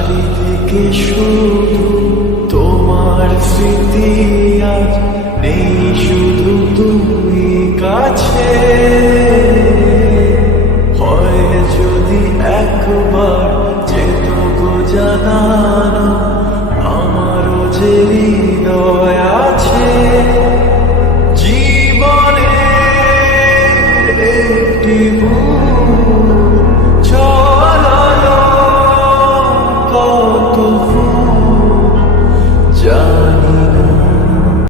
চারিদিকে শুধু তোমার স্মৃতি, আজ নেই শুধু তুমি কাছে। হয় যদি একবার যেত গো জানানো আমারও যে